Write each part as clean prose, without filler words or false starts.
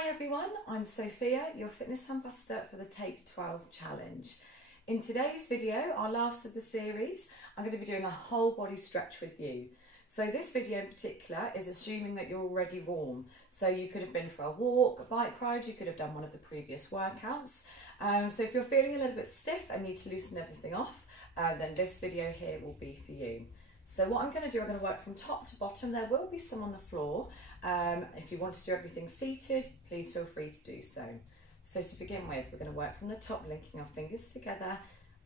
Hi everyone, I'm Sophia, your fitness ambassador for the Take 12 challenge. In today's video, our last of the series, I'm going to be doing a whole body stretch with you. So this video in particular is assuming that you're already warm. So you could have been for a walk, a bike ride, you could have done one of the previous workouts. So if you're feeling a little bit stiff and need to loosen everything off, then this video here will be for you. So what I'm going to do, I'm going to work from top to bottom. There will be some on the floor. If you want to do everything seated, please feel free to do so. So to begin with, we're going to work from the top, linking our fingers together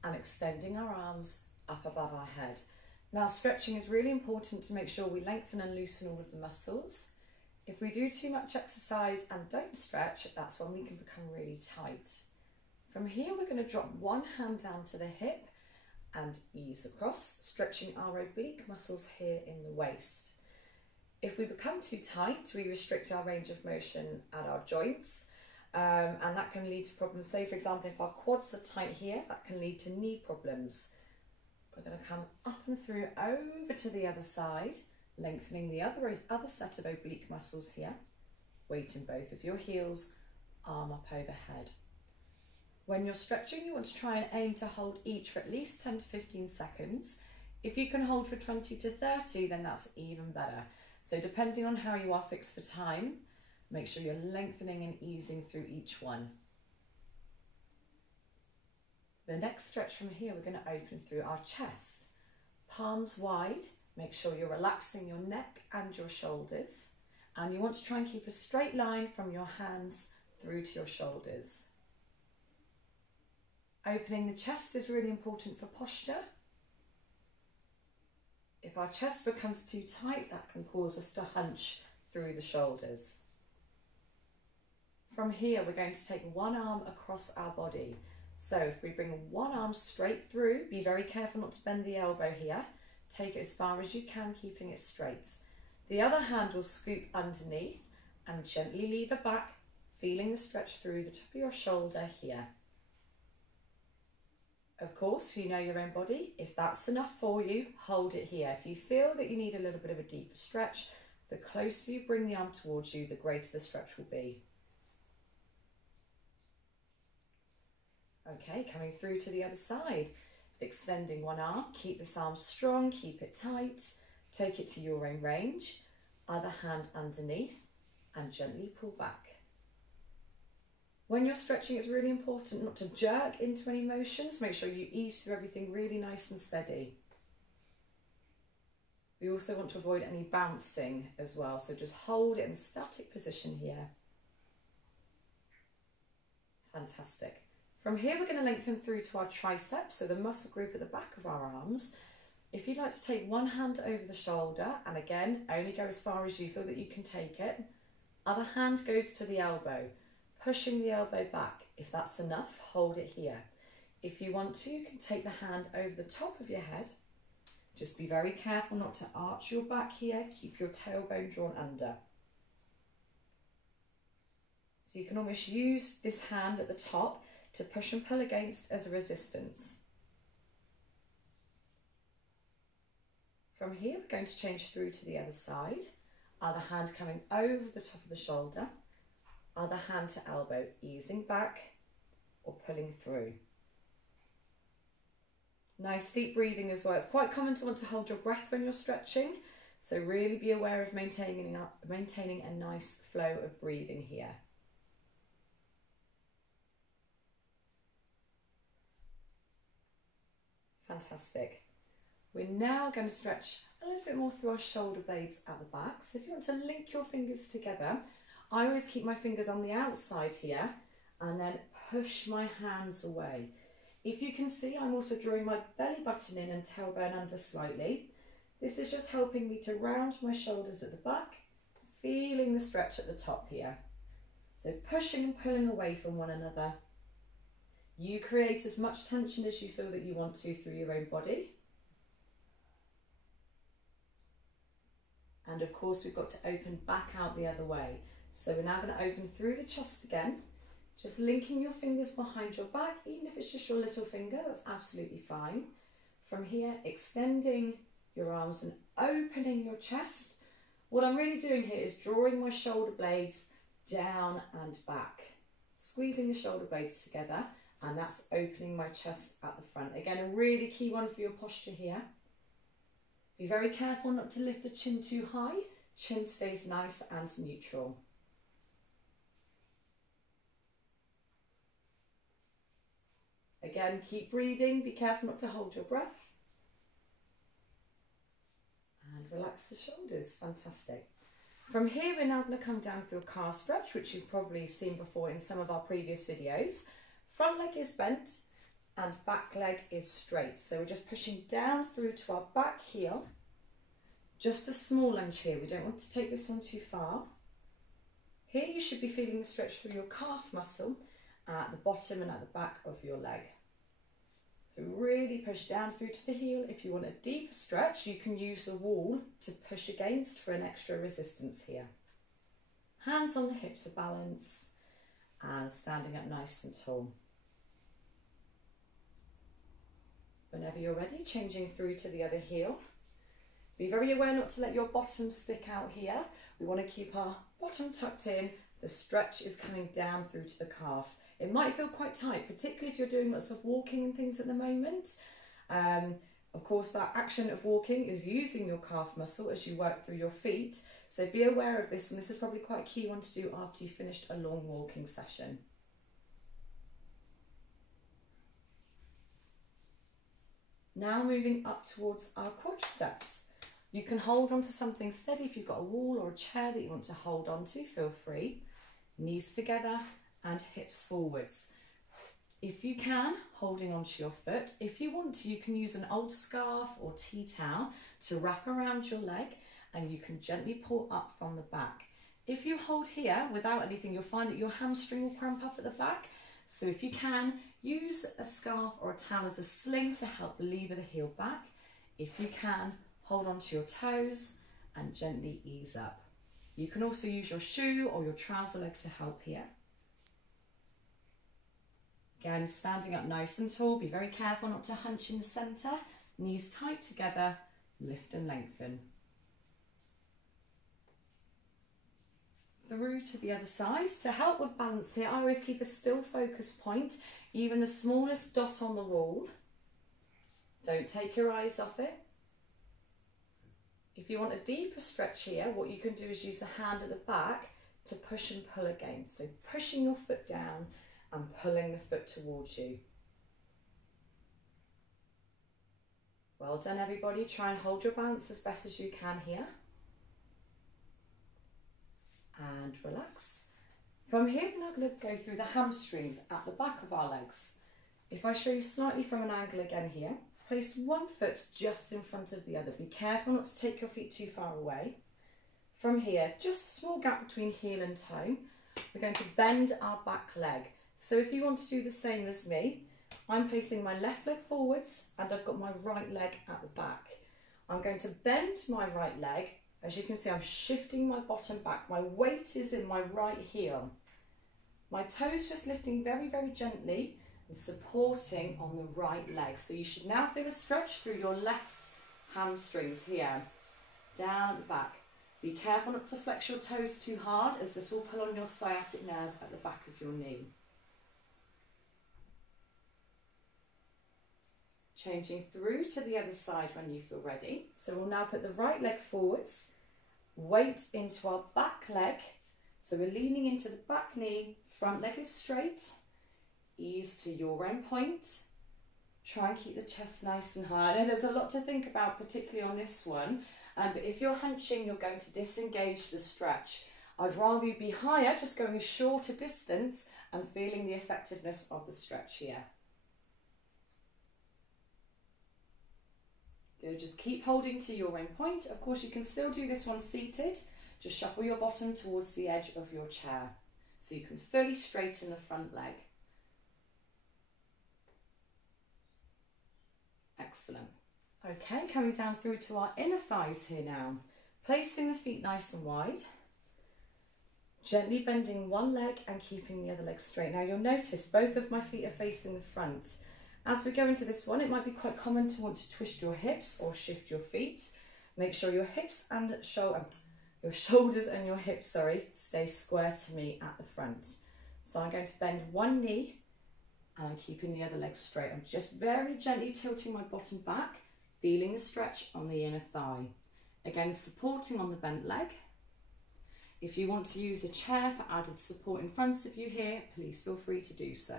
and extending our arms up above our head. Now, stretching is really important to make sure we lengthen and loosen all of the muscles. If we do too much exercise and don't stretch, that's when we can become really tight. From here, we're going to drop one hand down to the hip and ease across, stretching our oblique muscles here in the waist. If we become too tight, we restrict our range of motion at our joints, and that can lead to problems. Say, for example, if our quads are tight here, that can lead to knee problems. We're going to come up and through over to the other side, lengthening the other set of oblique muscles here. Weight in both of your heels, arm up overhead. When you're stretching, you want to try and aim to hold each for at least 10 to 15 seconds. If you can hold for 20 to 30, then that's even better. So depending on how you are fixed for time, make sure you're lengthening and easing through each one. The next stretch from here, we're going to open through our chest. Palms wide, make sure you're relaxing your neck and your shoulders. And you want to try and keep a straight line from your hands through to your shoulders. Opening the chest is really important for posture. If our chest becomes too tight, that can cause us to hunch through the shoulders. From here, we're going to take one arm across our body. So if we bring one arm straight through, be very careful not to bend the elbow here. Take it as far as you can, keeping it straight. The other hand will scoop underneath and gently lever back, feeling the stretch through the top of your shoulder here. Of course, you know your own body. If that's enough for you, hold it here. If you feel that you need a little bit of a deeper stretch, the closer you bring the arm towards you, the greater the stretch will be. Okay, coming through to the other side. Extending one arm, keep this arm strong, keep it tight, take it to your own range. Other hand underneath and gently pull back. When you're stretching, it's really important not to jerk into any motions. Make sure you ease through everything really nice and steady. We also want to avoid any bouncing as well, so just hold it in a static position here. Fantastic. From here, we're going to lengthen through to our triceps, so the muscle group at the back of our arms. If you'd like to take one hand over the shoulder, and again, only go as far as you feel that you can take it. Other hand goes to the elbow. Pushing the elbow back. If that's enough, hold it here. If you want to, you can take the hand over the top of your head. Just be very careful not to arch your back here. Keep your tailbone drawn under. So you can almost use this hand at the top to push and pull against as a resistance. From here, we're going to change through to the other side. Other hand coming over the top of the shoulder. Other hand to elbow, easing back or pulling through. Nice deep breathing as well. It's quite common to want to hold your breath when you're stretching, so really be aware of maintaining a nice flow of breathing here. Fantastic. We're now going to stretch a little bit more through our shoulder blades at the back. So if you want to link your fingers together, I always keep my fingers on the outside here and then push my hands away. If you can see, I'm also drawing my belly button in and tailbone under slightly. This is just helping me to round my shoulders at the back, feeling the stretch at the top here. So pushing and pulling away from one another. You create as much tension as you feel that you want to through your own body. And of course, we've got to open back out the other way. So we're now going to open through the chest again, just linking your fingers behind your back. Even if it's just your little finger, that's absolutely fine. From here, extending your arms and opening your chest. What I'm really doing here is drawing my shoulder blades down and back. Squeezing the shoulder blades together, and that's opening my chest at the front. Again, a really key one for your posture here. Be very careful not to lift the chin too high. Chin stays nice and neutral. Again, keep breathing. Be careful not to hold your breath. And relax the shoulders. Fantastic. From here, we're now going to come down through a calf stretch, which you've probably seen before in some of our previous videos. Front leg is bent and back leg is straight. So we're just pushing down through to our back heel. Just a small lunge here. We don't want to take this one too far. Here you should be feeling the stretch through your calf muscle at the bottom and at the back of your leg. So really push down through to the heel. If you want a deeper stretch, you can use the wall to push against for an extra resistance here. Hands on the hips for balance and standing up nice and tall. Whenever you're ready, changing through to the other heel. Be very aware not to let your bottom stick out here. We want to keep our bottom tucked in. The stretch is coming down through to the calf. It might feel quite tight, particularly if you're doing lots of walking and things at the moment. Of course, that action of walking is using your calf muscle as you work through your feet. So be aware of this one. This is probably quite a key one to do after you've finished a long walking session. Now moving up towards our quadriceps. You can hold onto something steady. If you've got a wall or a chair that you want to hold onto, feel free. Knees together and hips forwards. If you can, holding onto your foot. If you want to, you can use an old scarf or tea towel to wrap around your leg, and you can gently pull up from the back. If you hold here without anything, you'll find that your hamstring will cramp up at the back. So if you can, use a scarf or a towel as a sling to help lever the heel back. If you can, hold onto your toes and gently ease up. You can also use your shoe or your trouser leg to help here. Again, standing up nice and tall. Be very careful not to hunch in the centre. Knees tight together, lift and lengthen. Through to the other side. To help with balance here, I always keep a still focus point, even the smallest dot on the wall. Don't take your eyes off it. If you want a deeper stretch here, what you can do is use a hand at the back to push and pull again. So pushing your foot down and pulling the foot towards you. Well done, everybody. Try and hold your balance as best as you can here. And relax. From here, we're now going to go through the hamstrings at the back of our legs. If I show you slightly from an angle again here, place one foot just in front of the other. Be careful not to take your feet too far away. From here, just a small gap between heel and toe. We're going to bend our back leg. So if you want to do the same as me, I'm placing my left leg forwards and I've got my right leg at the back. I'm going to bend my right leg. As you can see, I'm shifting my bottom back. My weight is in my right heel. My toes just lifting very, very gently and supporting on the right leg. So you should now feel a stretch through your left hamstrings here, down at the back. Be careful not to flex your toes too hard, as this will pull on your sciatic nerve at the back of your knee. Changing through to the other side when you feel ready. So we'll now put the right leg forwards, weight into our back leg. So we're leaning into the back knee, front leg is straight, ease to your end point. Try and keep the chest nice and high. I know there's a lot to think about, particularly on this one, but if you're hunching, you're going to disengage the stretch. I'd rather you be higher, just going a shorter distance and feeling the effectiveness of the stretch here. Good, just keep holding to your end point. Of course, you can still do this one seated. Just shuffle your bottom towards the edge of your chair so you can fully straighten the front leg. Excellent. Okay, coming down through to our inner thighs here now. Placing the feet nice and wide. Gently bending one leg and keeping the other leg straight. Now you'll notice both of my feet are facing the front. As we go into this one, it might be quite common to want to twist your hips or shift your feet. Make sure your hips and your shoulders and your hips, stay square to me at the front. So I'm going to bend one knee and I'm keeping the other leg straight. I'm just very gently tilting my bottom back, feeling the stretch on the inner thigh. Again, supporting on the bent leg. If you want to use a chair for added support in front of you here, please feel free to do so.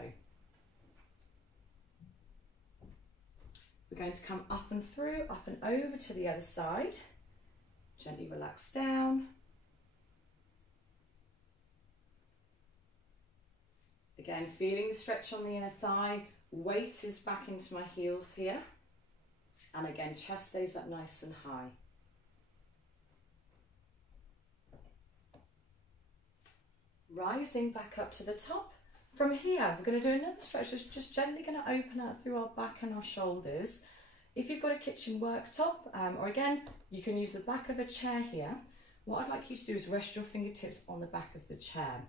We're going to come up and through, up and over to the other side. Gently relax down. Again, feeling the stretch on the inner thigh. Weight is back into my heels here. And again, chest stays up nice and high. Rising back up to the top. From here, we're going to do another stretch that's just gently going to open out through our back and our shoulders. If you've got a kitchen worktop, or again, you can use the back of a chair here. What I'd like you to do is rest your fingertips on the back of the chair.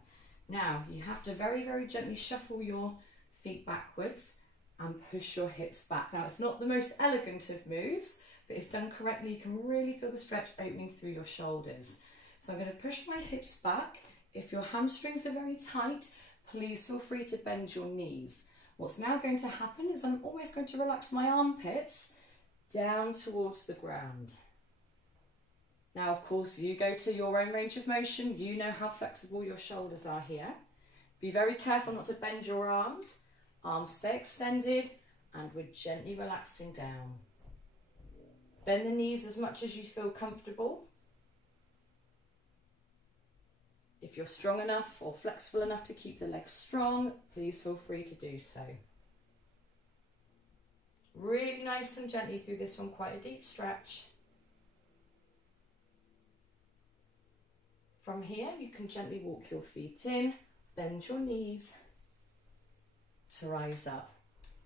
Now, you have to very, very gently shuffle your feet backwards and push your hips back. Now, it's not the most elegant of moves, but if done correctly, you can really feel the stretch opening through your shoulders. So I'm going to push my hips back. If your hamstrings are very tight, please feel free to bend your knees. What's now going to happen is I'm always going to relax my armpits down towards the ground. Now, of course, you go to your own range of motion. You know how flexible your shoulders are here. Be very careful not to bend your arms. Arms stay extended and we're gently relaxing down. Bend the knees as much as you feel comfortable. If you're strong enough or flexible enough to keep the legs strong, please feel free to do so. Really nice and gently through this one, quite a deep stretch. From here, you can gently walk your feet in, bend your knees to rise up.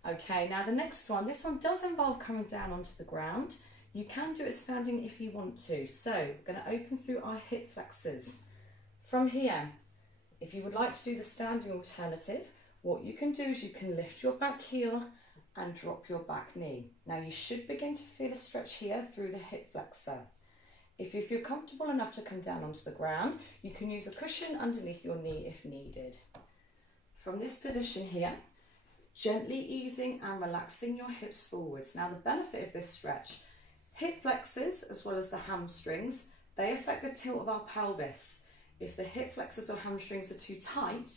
Okay, now the next one, this one does involve coming down onto the ground. You can do it standing if you want to. So we're going to open through our hip flexors. From here, if you would like to do the standing alternative, what you can do is you can lift your back heel and drop your back knee. Now you should begin to feel a stretch here through the hip flexor. If you feel comfortable enough to come down onto the ground, you can use a cushion underneath your knee if needed. From this position here, gently easing and relaxing your hips forwards. Now the benefit of this stretch, hip flexors as well as the hamstrings, they affect the tilt of our pelvis. If the hip flexors or hamstrings are too tight,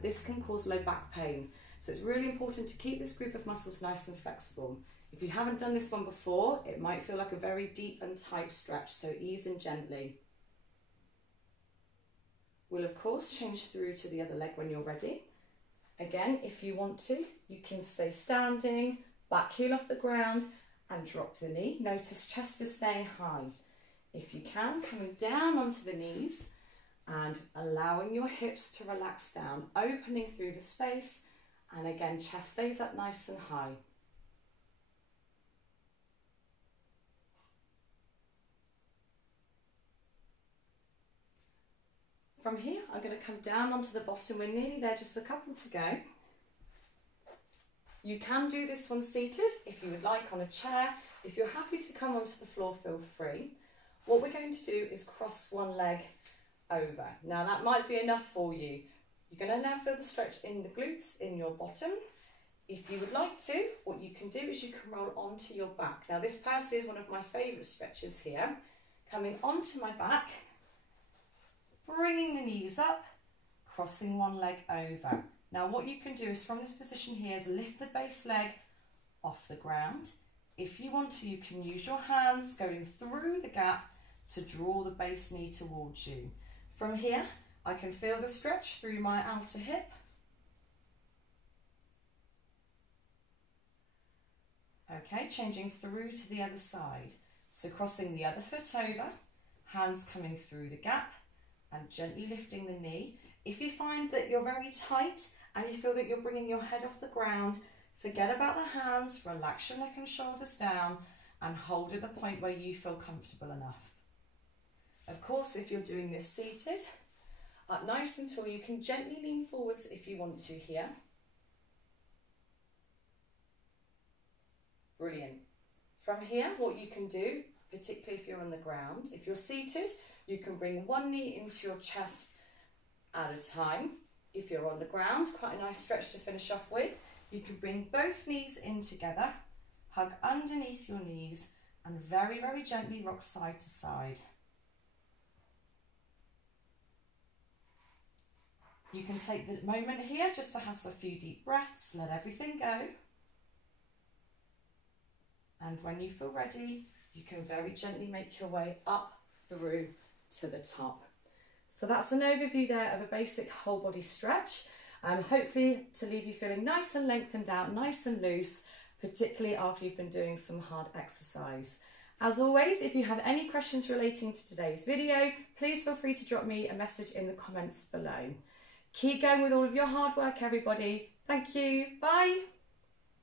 this can cause low back pain. So it's really important to keep this group of muscles nice and flexible. If you haven't done this one before, it might feel like a very deep and tight stretch, so ease in gently. We'll of course change through to the other leg when you're ready. Again, if you want to, you can stay standing, back heel off the ground and drop the knee. Notice chest is staying high. If you can, coming down onto the knees, and allowing your hips to relax down, opening through the space, and again, chest stays up nice and high. From here, I'm going to come down onto the bottom. We're nearly there, just a couple to go. You can do this one seated if you would like, on a chair. If you're happy to come onto the floor, feel free. What we're going to do is cross one leg over. Now that might be enough for you. You're going to now feel the stretch in the glutes, in your bottom. If you would like to, what you can do is you can roll onto your back. Now this personally is one of my favourite stretches here. Coming onto my back, bringing the knees up, crossing one leg over. Now what you can do is from this position here is lift the base leg off the ground. If you want to, you can use your hands going through the gap to draw the base knee towards you. From here, I can feel the stretch through my outer hip. Okay, changing through to the other side. So crossing the other foot over, hands coming through the gap and gently lifting the knee. If you find that you're very tight and you feel that you're bringing your head off the ground, forget about the hands, relax your neck and shoulders down and hold at the point where you feel comfortable enough. Of course, if you're doing this seated, up nice and tall, you can gently lean forwards if you want to here. Brilliant. From here, what you can do, particularly if you're on the ground, if you're seated, You can bring one knee into your chest at a time. If you're on the ground, quite a nice stretch to finish off with. You can bring both knees in together, hug underneath your knees, and very, very gently rock side to side. You can take the moment here just to have a few deep breaths, let everything go. And when you feel ready, you can very gently make your way up through to the top. So that's an overview there of a basic whole body stretch, and hopefully to leave you feeling nice and lengthened out, nice and loose, particularly after you've been doing some hard exercise. As always, if you have any questions relating to today's video, please feel free to drop me a message in the comments below. Keep going with all of your hard work, everybody. Thank you. Bye.